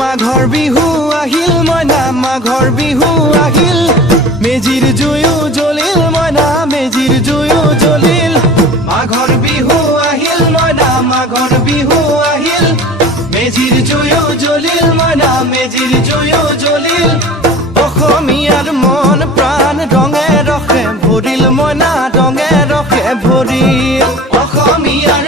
মাঘৰ বিহু আহিল মইনা মাঘৰ বিহু আহিল মেজিৰ জুয়ো জ্বলিল মইনা মেজিৰ জুয়ো জ্বলিল মাঘৰ বিহু আহিল মইনা মাঘৰ বিহু আহিল মেজিৰ জুয়ো জ্বলিল মইনা মেজিৰ জুয়ো জ্বলিল অসমীয়াৰ মন প্ৰাণ ৰঙে ৰসে ভৰিল মইনা ৰঙে ৰসে ভৰিল অসমীয়াৰ